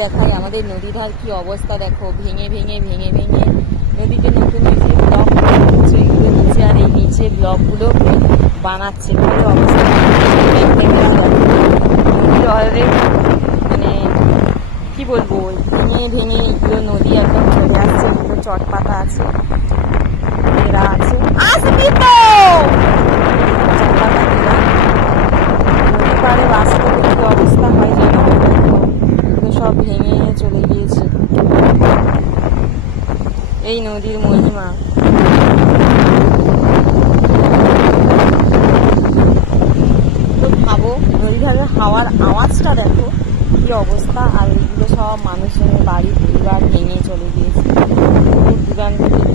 দেখাই আমাদের নদী ধার কি অবস্থা দেখো, ভেঙে ভেঙে ভেঙে ভেঙে নদীতে নতুন যে ব্লক হচ্ছে এগুলো নিচে, আর এই নিচে ব্লকগুলো বানাচ্ছে। কি অবস্থা নদীর অলরেডি মানে কি বলবো, ভেঙে ভেঙে এগুলো নদী একদম চলে আসছে। এগুলো চটপাতা আছে, এরা আছে চটপাতা এরা। নদী পাড়ে বাস্তবে কি অবস্থা হয় জানো, এগুলো সব ভেঙে চলে গিয়েছে। এই নদীর মহিমা। তো ভাবো নদী ধারে হাওয়ার আওয়াজটা দেখো কি অবস্থা। আর এইগুলো সব মানুষজনের বাড়ি পরিবার ভেঙে চলে গিয়েছে, দূর দূরান্ত থেকে